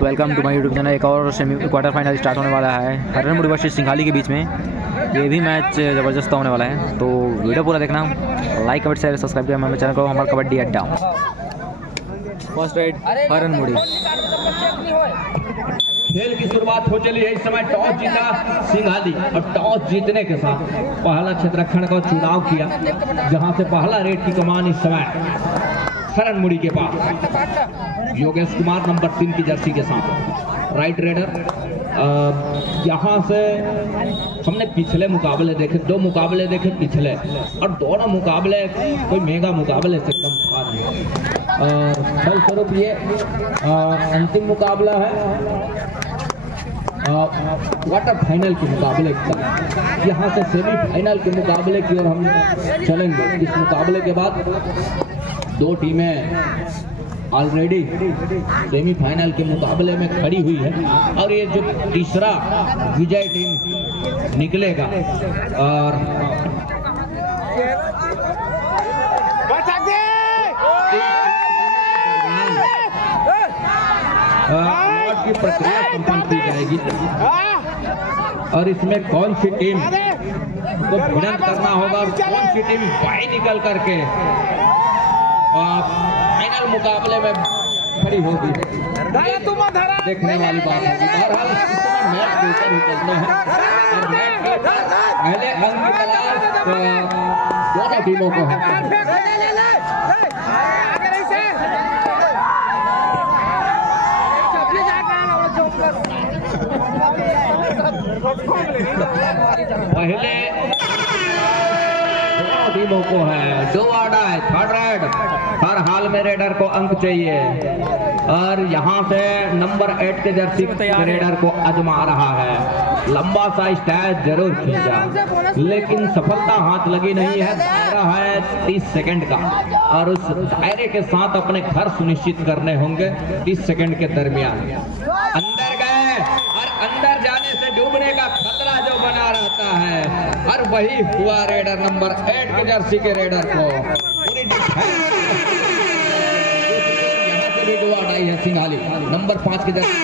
Welcome to my YouTube channel. एक और semi quarter final start होने वाला है हरनमुड़ी वर्सेस सिंघाली के बीच में। ये भी मैच ज़बरदस्त होने वाला है, तो वीडियो पूरा देखना, लाइक कमेंट शेयर सब्सक्राइब किया हमारे चैनल को। हमारा कबड्डी अड्डा फर्स्ट राइड हरनमुड़ी। खेल की शुरुआत हो चली है। इस समय टॉस जीता सिंघाली और टॉस जीतने के साथ पहला क्षेत्ररक्षण का चुनाव किया, जहां से पहला रेड की कमान इस समय हरनमुड़ी के पास योगेश कुमार नंबर 3 की जर्सी के साथ राइट रेडर। यहाँ से हमने पिछले मुकाबले देखे, 2 मुकाबले देखे पिछले, और दोनों मुकाबले कोई मेगा मुकाबले से कम था नहीं। फलस्वरूप ये अंतिम मुकाबला है क्वार्टर फाइनल के मुकाबले का। यहाँ से सेमीफाइनल के मुकाबले की ओर हम चलेंगे। इस मुकाबले के बाद 2 टीमें ऑलरेडी सेमीफाइनल के मुकाबले में खड़ी हुई है, और ये जो तीसरा विजय टीम निकलेगा और की प्रक्रिया संपन्न की जाएगी, और इसमें कौन सी टीम को भिड़ंत करना होगा और कौन सी टीम बाहर निकल करके फाइनल मुकाबले में खड़ी होगी, देखने वाली बात होगी। बहरहाल मैच के ऊपर निकलते हैं और मैच के पहले अंक की तलाश दोनों टीमों को है। पहले दोनों टीमों को है डू और डाई, थर्ड रेड। हर हाल में रेडर को अंक चाहिए, और यहाँ से नंबर 8 के जर्सी रेडर को आजमा रहा है। लंबा सा स्टैच जरूर खींचा, लेकिन सफलता हाथ लगी नहीं है। दायरा है 30 सेकंड का, और उस दायरे के साथ अपने घर सुनिश्चित करने होंगे 30 सेकंड के दरमियान। अंदर गए, और अंदर जाने से डूबने का खतरा जो बना रहता है, और वही हुआ रेडर नंबर 8 के जर्सी के रेडर को। यहाँ से भी डुआ डाई है सिंघाली नंबर 5 के जर्सी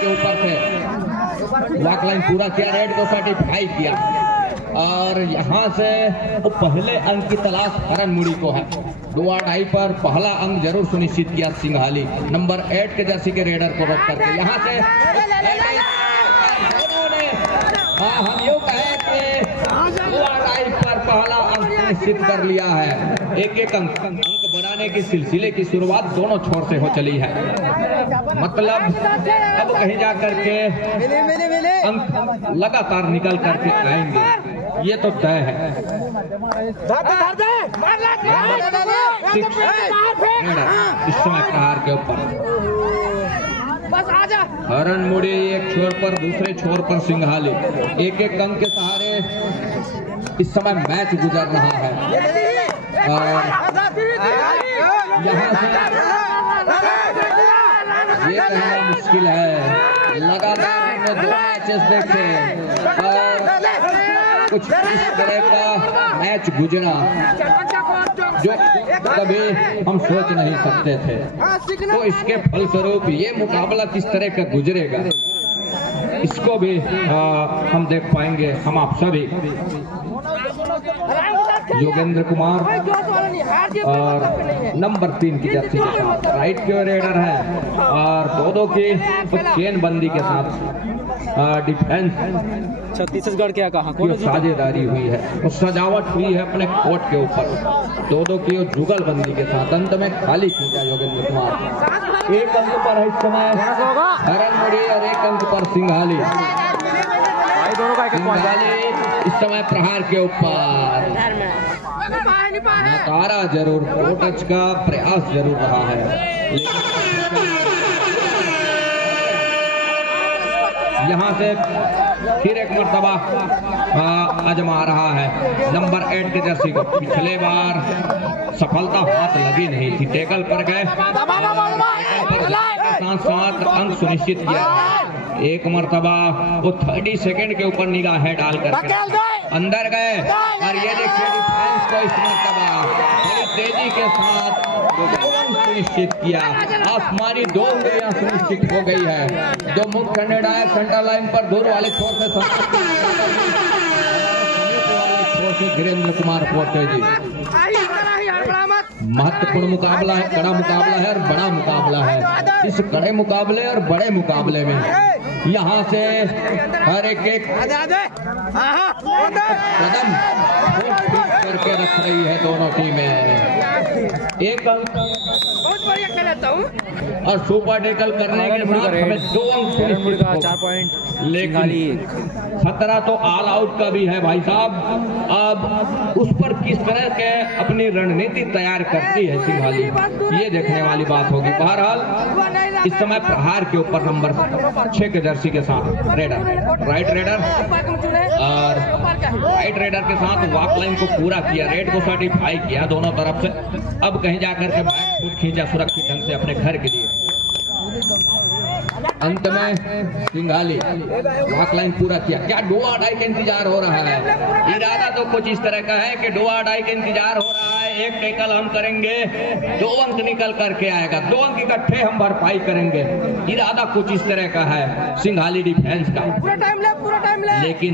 के ऊपर से वॉक लाइन पूरा किया, रेड को सर्टिफाई किया, और यहाँ से वो पहले अंक की तलाश हरनमुड़ी को है। डुआ डाई पर पहला अंक जरूर सुनिश्चित किया सिंघाली नंबर 8 के जर्सी के रेडर को रोक करके। यहाँ से हम यूँ कहें कि डुआ डाई पर पहला अंक सुनिश्चित कर लिया है। एक अंक बढ़ाने की सिलसिले की शुरुआत दोनों छोर से हो चली है, मतलब अब कहीं जा करके अंक लगातार निकल करके आएंगे, ये तो तय है। इस समय प्रहार के ऊपर हरनमुड़ी एक छोर पर, दूसरे छोर पर सिंघाली। एक अंक के सहारे इस समय मैच गुजर रहा है, और यहाँ से ये कहना मुश्किल है। लगातार हमने 2 मैचेस देखे, और कुछ इस तरह का मैच गुजरा जो कभी हम सोच नहीं सकते थे। तो इसके फलस्वरूप ये मुकाबला किस तरह का गुजरेगा, इसको भी हम देख पाएंगे। हम आप सभी योगेंद्र कुमार और नंबर 3 की जर्सी के साथ राइट के रेडर है, और दोनों की चेन बंदी के साथ डिफेंस छत्तीसगढ़ क्या कहा साझेदारी हुई है, और सजावट हुई है अपने कोर्ट के ऊपर दोनों की जुगल बंदी के साथ। अंत में खाली खींचा योगेंद्र कुमार। 1 अंक पर है इस समय हरनमुड़ी, और 1 अंक पर सिंघाली। इस समय प्रहार के ऊपर नकारा जरूर, टच का प्रयास जरूर रहा है, लेकिन यहाँ से फिर एक मर्तबा आजमा रहा है नंबर 8 के जर्सी को। पिछले बार सफलता हाथ लगी नहीं थी, टेकल पर गए, साथ अंक सुनिश्चित किया। एक मर्तबा वो 30 सेकंड के ऊपर निगाहें डाल करके अंदर गए, और ये देखिए डिफेंस को इस मर्तबा तेजी के साथ सुनिश्चित किया। आसमानी 2 उंगलियां सुनिश्चित हो गई है। जो मुख्य निर्णायक सेंटर लाइन पर दूर वाले छोर से धीरेन्द्र कुमार पहुंचे जी। महत्वपूर्ण मुकाबला है, कड़ा मुकाबला है और बड़ा मुकाबला है। इस कड़े मुकाबले और बड़े मुकाबले में यहाँ से हर एक कदम करके रख रही है दोनों टीमें। एक और सुपर टेकल करने के बाद हमें 2 अंक का 4 पॉइंट, लेकिन खतरा तो ऑल आउट का भी है भाई साहब। अब उस पर किस तरह के अपनी रणनीति तैयार करती है सिंघाली, ये देखने वाली बात होगी। बहरहाल इस समय प्रहार के ऊपर नंबर 6 के जर्सी के साथ रेडर, राइट रेडर और राइट रेडर के साथ वॉक लाइन को पूरा किया, रेड को सर्टिफाई किया दोनों तरफ से। अब कहीं जाकर के बैक फुट खींचा सुरक्षित ढंग से अपने घर के लिए। अंत में सिंघाली वॉक लाइन पूरा किया। क्या डो और डाई का इंतजार हो रहा है? इरादा तो कुछ इस तरह का है कि डो और डाई का इंतजार हो रहा है। एक टैकल हम करेंगे, 2 अंक निकल करके आएगा, 2 अंक इकट्ठे हम भरपाई करेंगे। इरादा कुछ इस तरह का है सिंघाली डिफेंस का, पूरा टाइम ले। लेकिन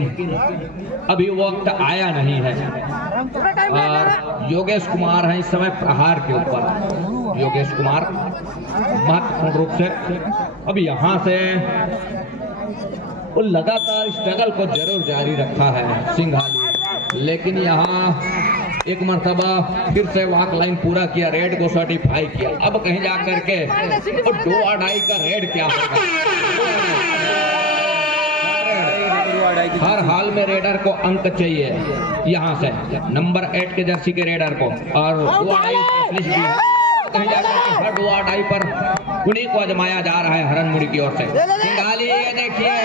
अभी वक्त आया नहीं है और योगेश कुमार है इस समय प्रहार के ऊपर। योगेश कुमार महत्वपूर्ण रूप से अब यहाँ से वो लगातार स्ट्रगल को जरूर जारी रखा है सिंघाली, लेकिन यहाँ एक मर्तबा फिर से वॉक लाइन पूरा किया, रेड को सर्टिफाई किया। अब कहीं जा करके वो 2 और डाई का रेड क्या होगा? हर हाल में रेडर को अंक चाहिए यहाँ से, नंबर 8 के जर्सी के रेडर को। और 2 और डाई स्पेशलिस्ट भी है, कहीं जाकर के हर 2 और डाई पर उन्हीं को आजमाया जा रहा है हरनमुड़ी की ओर से। सिंघाली ये देखिए,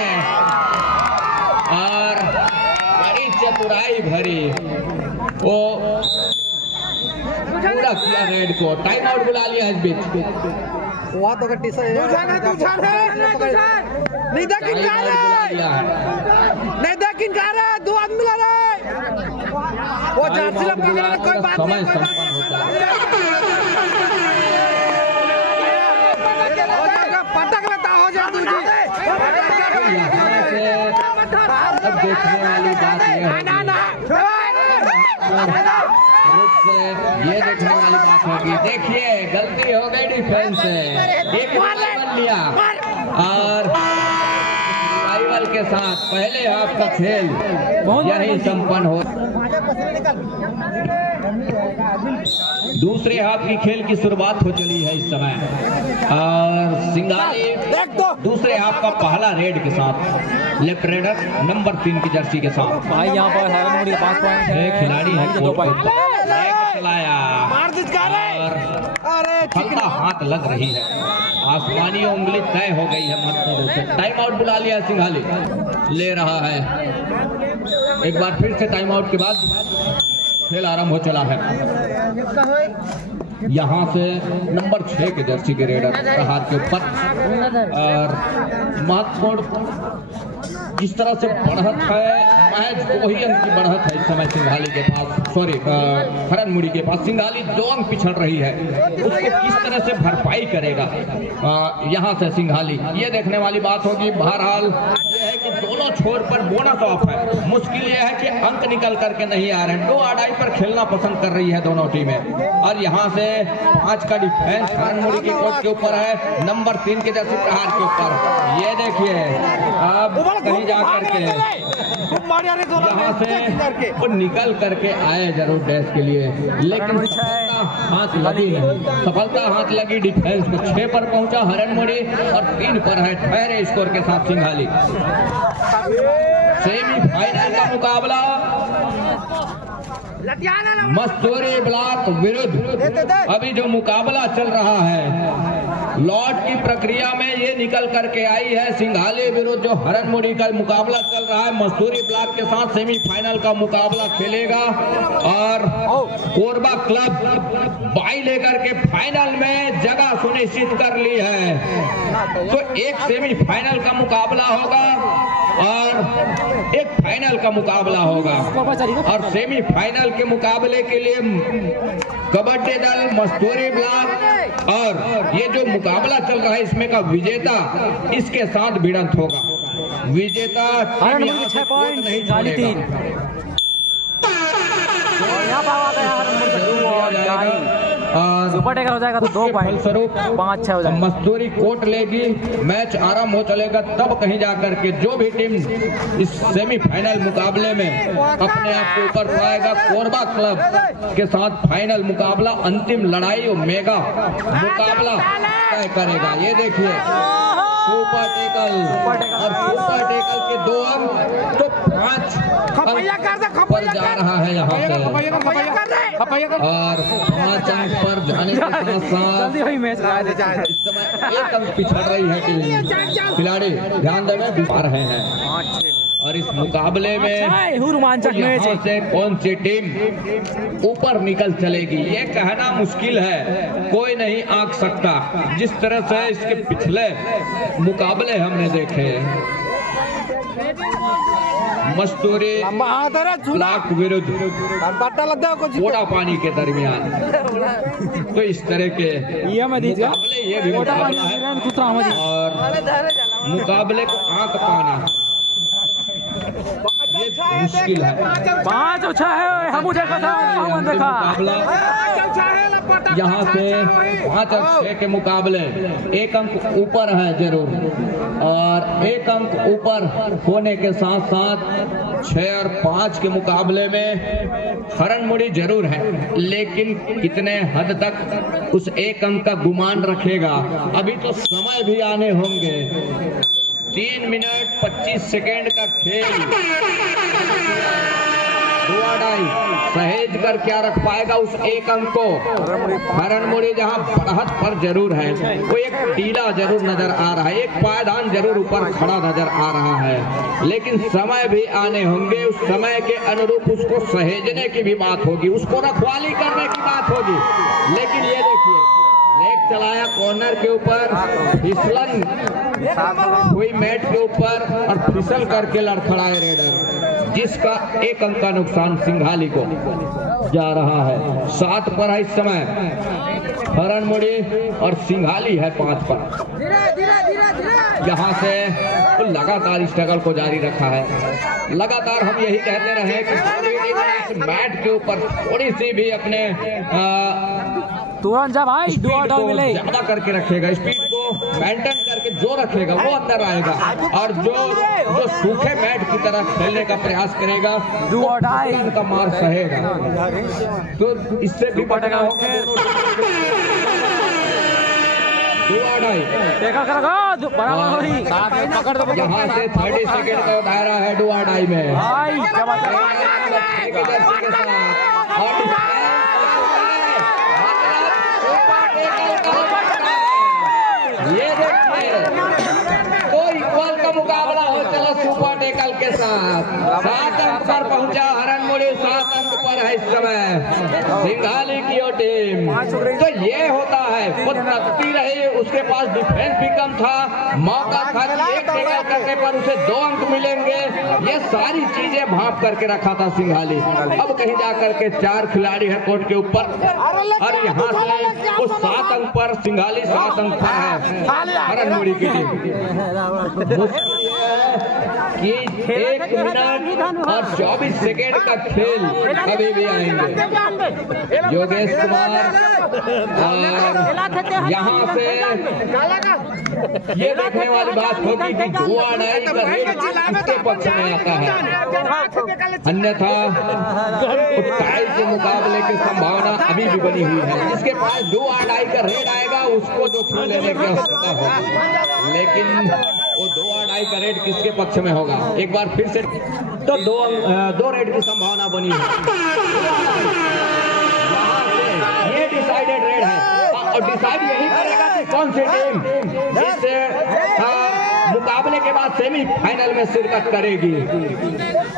और बड़ी चतुराई भरी वो पूरा किया रेड को। टाइम आउट बुला लिया इस बीच। दो आदमी ला रहे, वो कोई बात समय संपन्न होता है। अब देखने वाली बात ये देखने वाली बात होगी। देखिए गलती हो गई डिफेंस से, एक बन लिया और राइवल के साथ पहले हाफ का खेल यही संपन्न हो। दूसरे हाफ की खेल की शुरुआत हो चली है इस समय और सिंघाली दूसरे हाफ का पहला रेड के साथ, लेफ्ट रेडर नंबर 3 की जर्सी के साथ। भाई यहाँ पर हरनमुड़ी 5 पॉइंट है, खिलाड़ी है, 2 पॉइंट चलाया और फलता हाथ लग रही है, आसमानी उंगली तय हो गई है महत्वपूर्ण रूप से। टाइम आउट बुला लिया सिंघाली, ले रहा है एक बार फिर से। टाइम आउट के बाद खेल आरंभ हो चला है। यहाँ से नंबर 6 के जर्सी के रेडर प्रहार के ऊपर और महत्वपूर्ण जिस तरह से बढ़त है, मैच 2 ही अंक की बढ़त है इस समय सिंघाली के पास, सॉरी हरनमुड़ी के पास। सिंघाली 2 अंक पिछड़ रही है, उसको किस तरह से भरपाई करेगा यहाँ से सिंघाली, ये देखने वाली बात होगी। बहरहाल ये है कि दोनों छोर पर बोनस ऑफ है। मुश्किल ये है कि अंक निकल करके नहीं आ रहे हैं। 2 आड़ाई पर खेलना पसंद कर रही है दोनों टीमें और यहाँ से 5 का डिफेंस हरनमुड़ी की कोर्ट के ऊपर है, नंबर 3 के जर्सी प्रहार के ऊपर। ये देखिए अब कहीं जा करके यहाँ से वो निकल करके आए जरूर डैश के लिए, लेकिन हाथ लगी नहीं। सफलता हाथ लगी डिफेंस को। 6 पर पहुंचा हरनमुड़ी और 3 पर है ठहरे स्कोर के साथ सिंघाली। सेमीफाइनल का मुकाबला मस्तूरी ब्लॉक विरुद्ध अभी जो मुकाबला चल रहा है, लॉट की प्रक्रिया में ये निकल करके आई है सिंघाली विरुद्ध जो हरनमुड़ी का मुकाबला चल रहा है। मस्तूरी ब्लॉक के साथ सेमीफाइनल का मुकाबला खेलेगा और कोरबा क्लब बाई लेकर के फाइनल में जगह सुनिश्चित कर ली है। तो एक सेमीफाइनल का मुकाबला होगा और एक फाइनल का मुकाबला होगा और सेमीफाइनल के मुकाबले के लिए कबड्डी दल मस्तूरी ब्लॉक और ये जो मुकाबला चल रहा है इसमें का विजेता इसके साथ भिड़ंत होगा। विजेता हरन मुड़ी के 6 पॉइंट, सिंघाली 3। यहाँ पर आ गया हरन मुड़ी का 2 और डाई। सुपर टेकर हो जाएगा तो 2 पॉइंट स्वरूप 5-6 हो जाएगा। मस्तूरी कोट लेगी, मैच आराम हो चलेगा, तब कहीं जाकर के जो भी टीम इस सेमीफाइनल मुकाबले में अपने आप को ऊपर पाएगा, कोरबा क्लब के साथ फाइनल मुकाबला, अंतिम लड़ाई और मेगा मुकाबला तय करेगा। ये देखिए सुपर टेकल और सुपर टेकल के 2 अंक तो 5 पर जा रहा है यहाँ से और 5 अंक पर जाने के साथ साथ इस समय 1 अंक पिछड़ रही है टीम। खिलाड़ी ध्यान देने बिठा रहे हैं और इस मुकाबले में रोमांचक मैच यहाँ से कौन सी टीम ऊपर निकल चलेगी ये कहना मुश्किल है, कोई नहीं आंक सकता। जिस तरह से इसके पिछले मुकाबले हमने देखे, मस्तूरी ब्लॉक विरुद्ध कोड़ा पानी के दरमियान, तो इस तरह के मुकाबले ये भी मुकाबला है और मुकाबले को आंक पाना ये मुश्किल है। 5 और 6 है, हम देखा था, हम देखा यहाँ से 5 और 6 के मुकाबले 1 अंक ऊपर है जरूर और 1 अंक ऊपर होने के साथ साथ 6 और 5 के मुकाबले में हरन मुड़ी जरूर है, लेकिन कितने हद तक उस 1 अंक का गुमान रखेगा अभी तो समय भी आने होंगे। 3 मिनट 25 सेकेंड का खेल, सहेज कर क्या रख पाएगा उस 1 अंक को। हरन मुड़ी जहां बढ़त पर जरूर है, वो एक टीला जरूर नजर आ रहा है, एक पायदान जरूर ऊपर खड़ा नजर आ रहा है, लेकिन समय भी आने होंगे, उस समय के अनुरूप उसको सहेजने की भी बात होगी, उसको रखवाली करने की बात होगी। लेकिन ये देखिए लेग चलाया कॉर्नर के ऊपर, फिसलन हुई मैट के ऊपर और फिसल करके लड़खड़ाए रेडर, जिसका 1 अंक का नुकसान सिंघाली को जा रहा है। 7 पर है इस समय हरन मुड़ी और सिंघाली है 5 पर। यहाँ से तो लगातार स्ट्रगल को जारी रखा है। लगातार हम यही कहते रहे कि मैट के ऊपर थोड़ी सी भी अपने तुरंत जब भाई ज्यादा करके रखेगा, स्पीड को मेंटेन करके जो रखेगा वो अंदर आएगा और जो सूखे मैट की तरह खेलने का प्रयास करेगा वो का मार सहेगा। तो इससे भी बचना होगा। यहाँ से 30 सेकेंड का दायरा है डुआ डाई में। ये देखिए तो इक्वल का मुकाबला हो चला सुपर टेकल के साथ। 7 अंक पर पहुंचा हरन मुड़ी, 7 अंक पर है इस समय सिंघाली की टीम। तो ये होता है, वो तकती रही, उसके पास डिफेंस भी कम था, मौका था कि 1 टेकल करने पर उसे 2 अंक मिलेंगे, ये सारी चीजें भाप करके रखा था सिंघाली। अब कहीं जाकर के 4 खिलाड़ी है कोर्ट के ऊपर और यहाँ से वो 7 अंक पर सिंघाली 7 अंक पर है हरन मुड़ी की टीम। कि 1 मिनट और 24 सेकेंड का खेल अभी भी आएंगे। योगेश कुमार और यहाँ से ये देखने वाली बात होगी कि जुआ डाई का रेट किसके पक्ष में आता है, अन्यथा टाई के मुकाबले की संभावना अभी भी बनी हुई है। जिसके पास जुआ डाई का रेट आएगा उसको जो खेल लेने की आवश्यकता होगी, लेकिन वो 2 डाई का रेट किसके पक्ष में होगा एक बार फिर से, तो 2 रेट की संभावना बनी है। ये डिसाइडेड रेट है और डिसाइड यही करेगा कि कौन सी टीम जिससे मुकाबले के बाद सेमीफाइनल में शिरकत करेगी।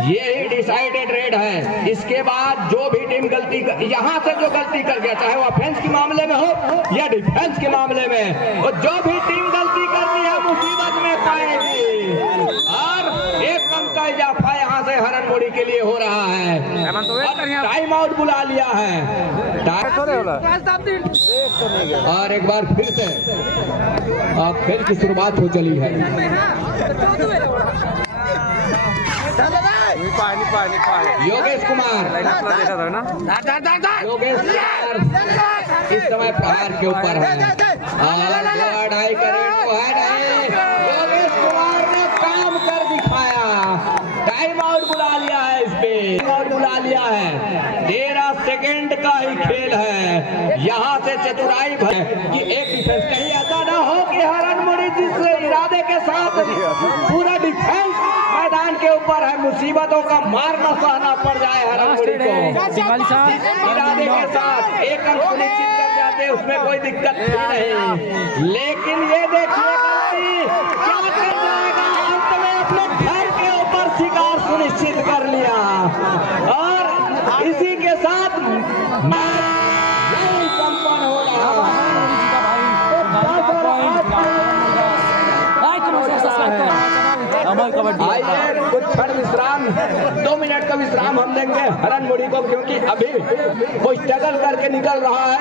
यही डिसाइडेड रेट है। इसके बाद जो भी टीम गलती यहाँ से जो गलती कर गया, चाहे वो ऑफेंस के मामले में हो या डिफेंस के मामले में, और जो भी टीम गलती करती है मुसीबत में पाएगी। और 1 अंक का इजाफा यहाँ से हरन मुड़ी के लिए हो रहा है। टाइम आउट बुला लिया है। और एक बार फिर से अब खेल की शुरुआत हो चली है। योगेश कुमार इस समय प्रहार के ऊपर है और लड़ाई योगेश कुमार ने काम कर दिखाया। टाइम आउट बुला लिया है, इस पे आउट बुला लिया है। 13 सेकंड का ही खेल है। यहाँ से चतुराई कि एक डिफेंस कहीं ऐसा ना हो कि हरनमुड़ी जिस इरादे के साथ पूरा डिफेंस मैदान के ऊपर है, मुसीबतों का मार न सहना पड़ जाए हरनमुड़ी को। इरादे के साथ एक अंक सुनिश्चित कर जाते, उसमें कोई दिक्कत नहीं। लेकिन ये देखिए क्या कर जाएगा, अंत में अपने घर के ऊपर शिकार सुनिश्चित कर लिया और इसी के साथ संपन्न हो रहा है। आइए कुछ क्षण विश्राम, 2 मिनट का विश्राम हम देंगे हरनमुड़ी को, क्योंकि अभी वो स्ट्रगल करके निकल रहा है।